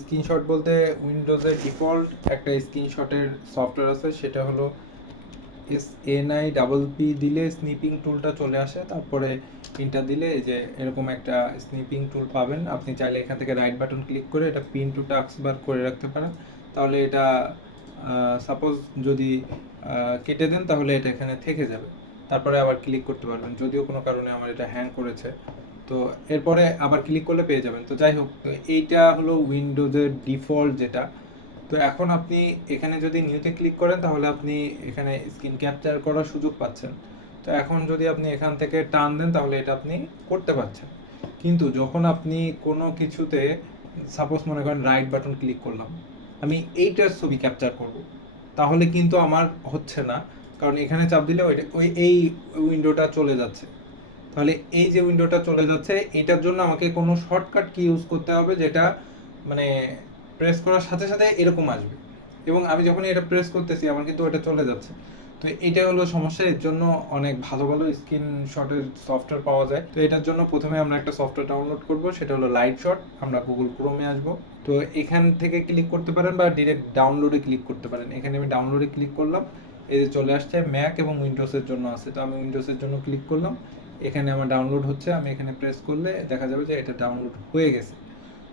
Screenshot বলতে উইন্ডোজের default একটা স্ক্রিনশটের software আছে, সেটা হলো SNIPP দিলে স্নিপিং টুলটা চলে আসে। তারপরে ইন্টার দিলে যে এরকম একটা স্নিপিং টুল পাবেন। আপনি চাইলে এখান থেকে রাইট বাটন ক্লিক করে এটা পিন টু টাস্ক বার করে রাখতে পারেন। তাহলে এটা সাপোজ যদি কেটে দেন তাহলে এটা এখানে থেকে যাবে, তারপরে আবার ক্লিক করতে পারবেন। যদিও কোনো কারণে আমার এটা হ্যাং করেছে, তো এরপরে আবার ক্লিক করলে পেয়ে যাবেন। তো যাই হোক, এইটা হলো উইন্ডোজের ডিফল্ট যেটা। তো এখন আপনি এখানে যদি নিউতে ক্লিক করেন তাহলে আপনি এখানে স্ক্রিন ক্যাপচার করার সুযোগ পাচ্ছেন। তো এখন যদি আপনি এখান থেকে টান দেন তাহলে এটা আপনি করতে পারছেন। কিন্তু যখন আপনি কোনো কিছুতে সাপোজ মনে করেন রাইট বাটন ক্লিক করলাম, আমি এইটার ছবি ক্যাপচার করব, তাহলে কিন্তু আমার হচ্ছে না, কারণ এখানে চাপ দিলে এই উইন্ডোটা চলে যাচ্ছে। তাহলে এই যে উইন্ডোটা চলে যাচ্ছে, এটার জন্য আমাকে কোনো শর্টকাট কি ইউজ করতে হবে, যেটা মানে প্রেস করার সাথে সাথে এরকম আসবে, এবং আমি যখন এটা প্রেস করতেছি আমার কিন্তু ওটা চলে যাচ্ছে। তো এটা হলো সমস্যা। এর জন্য অনেক ভালো ভালো স্ক্রিনশটের সফটওয়্যার পাওয়া যায়। তো এটার জন্য প্রথমে আমরা একটা সফটওয়্যার ডাউনলোড করব, সেটা হলো লাইট শট। আমরা গুগল ক্রোমে আসব, তো এখান থেকে ক্লিক করতে পারেন বা ডিরেক্ট ডাউনলোডে ক্লিক করতে পারেন। এখানে আমি ডাউনলোডে ক্লিক করলাম, এই যে চলে আসছে। ম্যাক এবং উইন্ডোজের জন্য আছে, তো আমি উইন্ডোজের জন্য ক্লিক করলাম। এখানে আমার ডাউনলোড হচ্ছে, আমি এখানে প্রেস করলে দেখা যাবে যে এটা ডাউনলোড হয়ে গেছে।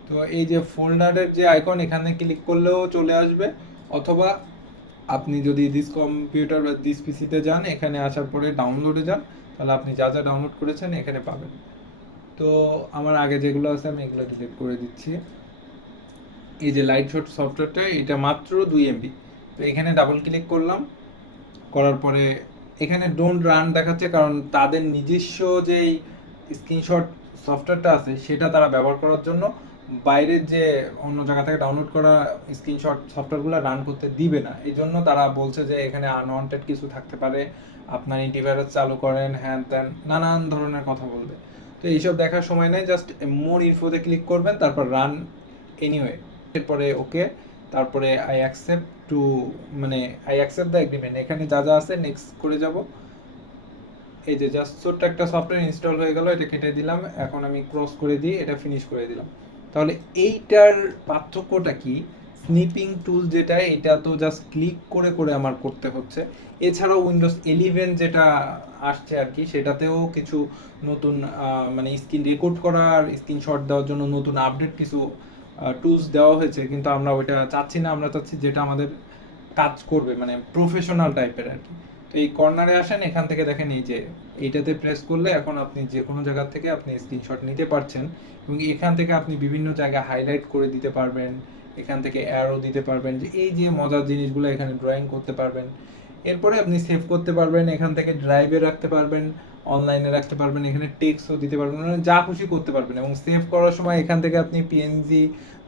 তো এই যে ফোল্ডারের যে আইকন, এখানে ক্লিক করলেও চলে আসবে, অথবা আপনি যদি দিস কম্পিউটার বা দিস পিসিতে যান, এখানে আসার পরে ডাউনলোডে যান, তাহলে আপনি যা যা ডাউনলোড করেছেন এখানে পাবেন। তো আমার আগে যেগুলো আছে আমি এগুলো ডিলিট করে দিচ্ছি। এই যে লাইট শট সফটওয়্যারটা, এটা মাত্র 2 MB। তো এখানে ডাবল ক্লিক করলাম, করার পরে এখানে ডোন্ট রান দেখাচ্ছে, কারণ তাদের নিজস্ব যেই স্ক্রিনশট সফটওয়্যারটা আছে সেটা তারা ব্যবহার করার জন্য বাইরের যে অন্য জায়গা থেকে ডাউনলোড করা স্ক্রিনশট সফটওয়্যারগুলো রান করতে দিবে না। এই জন্য তারা বলছে যে এখানে আনওয়ান্টেড কিছু থাকতে পারে, আপনার অ্যান্টিভাইরাস চালু করেন, হ্যান ত্যান নানান ধরনের কথা বলবে। তো এইসব দেখার সময় নেই, জাস্ট মোর ইনফোতে ক্লিক করবেন, তারপর রান এনিওয়ে, এরপরে ওকে, তারপরে I accept to I accept the agreement, এখানে যা যা আছে নেক্সট করে যাব। এই যে জাস্ট ছোট্ট একটা সফটওয়্যার ইনস্টল হয়ে গেল, এটা কেটে দিলাম। এখন আমি ক্রস করে দিই, এটা ফিনিশ করে দিলাম। তাহলে এইটার পার্থক্যটা কি? স্নিপিং টুল যেটা, এটা তো জাস্ট ক্লিক করে করে আমার করতে হচ্ছে। এছাড়াও উইন্ডোজ 11 যেটা আসছে আর কি, সেটাতেও কিছু নতুন স্ক্রিন রেকর্ড করার, স্ক্রিনশট দেওয়ার জন্য নতুন আপডেট কিছু টুলস দেওয়া হয়েছে, কিন্তু আমরা ওইটা চাচ্ছি না। আমরা চাচ্ছি যেটা আমাদের কাজ করবে, মানে প্রফেশনাল টাইপের আর কি। তো এই কর্নারে আসেন, এখান থেকে দেখেন এই যে এইটাতে প্রেস করলে এখন আপনি যে কোনো জায়গা থেকে আপনি স্ক্রিনশট নিতে পারছেন, এবং এখান থেকে আপনি বিভিন্ন জায়গায় হাইলাইট করে দিতে পারবেন, এখান থেকে অ্যারো দিতে পারবেন, যে এই যে মজার জিনিসগুলো এখানে ড্রয়িং করতে পারবেন। এরপরে আপনি সেভ করতে পারবেন, এখান থেকে ড্রাইভে রাখতে পারবেন, অনলাইনে রাখতে পারবেন, এখানে টেক্সটও দিতে পারবেন, মানে যা খুশি করতে পারবেন। এবং সেভ করার সময় এখান থেকে আপনি পিএনজি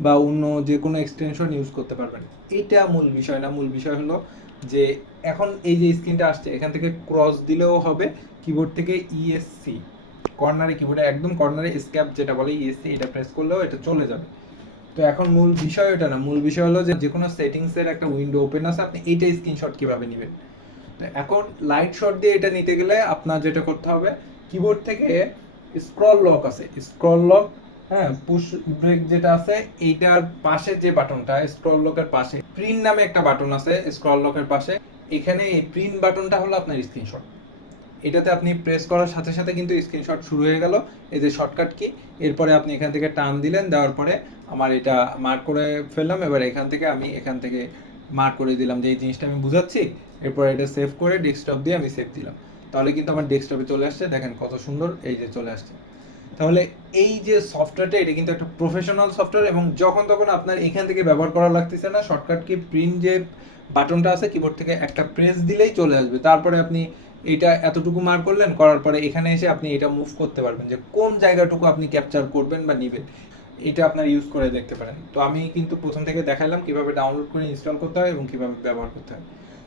বা অন্য যে কোনো এক্সটেনশন ইউজ করতে পারবেন। এটা মূল বিষয় না। মূল বিষয় হলো যে এখন এই যে স্ক্রিনটা আসছে, এখান থেকে ক্রস দিলেও হবে, কিবোর্ড থেকে ইএসসি কর্নারে, কিবোর্ডে একদম কর্নারে স্ক্যাপ যেটা বলে ইএসসি, এটা প্রেস করলেও এটা চলে যাবে। তো এখন মূল বিষয় এটা না, মূল বিষয় হলো যে কোনো সেটিংসের একটা উইন্ডো ওপেন আছে, আপনি এইটা স্ক্রিনশট কিভাবে নেবেন। তো এখন লাইট শট দিয়ে এটা নিতে গেলে আপনার যেটা করতে হবে, কিবোর্ড থেকে স্ক্রল লক আছে, স্ক্রল লক, হ্যাঁ, পুশ ব্রেক যেটা আছে, এইটার পাশে যে বাটনটা, স্ক্রল লকের পাশে প্রিন্ট নামে একটা বাটন আছে স্ক্রল লকের পাশে, এখানে এই প্রিন্ট বাটনটা হলো আপনার স্ক্রিনশট। এটাতে আপনি প্রেস করার সাথে সাথে কিন্তু স্ক্রিনশট শুরু হয়ে গেল। এই যে শর্টকাট কি, এরপরে আপনি এখান থেকে টান দিলেন, দেওয়ার পরে আমার এটা মার্ক করে ফেললাম। এবার এখান থেকে মার্ক করে দিলাম যে এই জিনিসটা আমি বুঝাচ্ছি। এরপর এটা সেভ করে ডেস্কটপ দিয়ে আমি সেভ দিলাম, তাহলে কিন্তু আমার ডেস্কটপে চলে আসছে। দেখেন কত সুন্দর, এই যে চলে আসছে। তাহলে এই যে সফটওয়্যারটা, এটা কিন্তু একটা প্রফেশনাল সফটওয়্যার, এবং যখন তখন আপনার এখান থেকে ব্যবহার করা লাগতেছে না। শর্টকাট কি প্রিন্ট যে বাটনটা আছে, কিবোর্ড থেকে একটা প্রেস দিলেই চলে আসবে। তারপরে আপনি এটা এতটুকু মার্ক করলেন, করার পরে এখানে এসে আপনি এটা মুভ করতে পারবেন, যে কোন জায়গাটুকু আপনি ক্যাপচার করবেন বা নেবেন, এটা আপনার ইউজ করে দেখতে পারেন। তো আমি কিন্তু প্রথম থেকে দেখালাম কিভাবে ডাউনলোড করে ইনস্টল করতে হয় এবং কিভাবে ব্যবহার করতে হয়।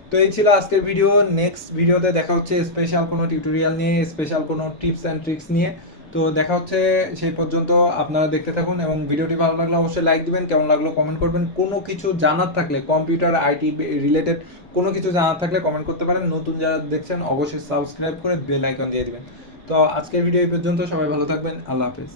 তো এই ছিল আজকের ভিডিও। নেক্সট ভিডিওতে দেখা হচ্ছে স্পেশাল কোনো টিউটোরিয়াল নিয়ে, স্পেশাল কোনো টিপস অ্যান্ড ট্রিক্স নিয়ে। তো দেখা হচ্ছে, সেই পর্যন্ত আপনারা দেখতে থাকুন, এবং ভিডিওটি ভালো লাগলে অবশ্যই লাইক দিবেন, কেমন লাগলো কমেন্ট করবেন। কোনো কিছু জানার থাকলে, কম্পিউটার আইটি রিলেটেড কোনো কিছু জানার থাকলে কমেন্ট করতে পারেন। নতুন যারা দেখছেন অবশ্যই সাবস্ক্রাইব করে বেল আইকন দিয়ে দিবেন। তো আজকের ভিডিও এই পর্যন্ত, সবাই ভালো থাকবেন, আল্লাহ হাফেজ।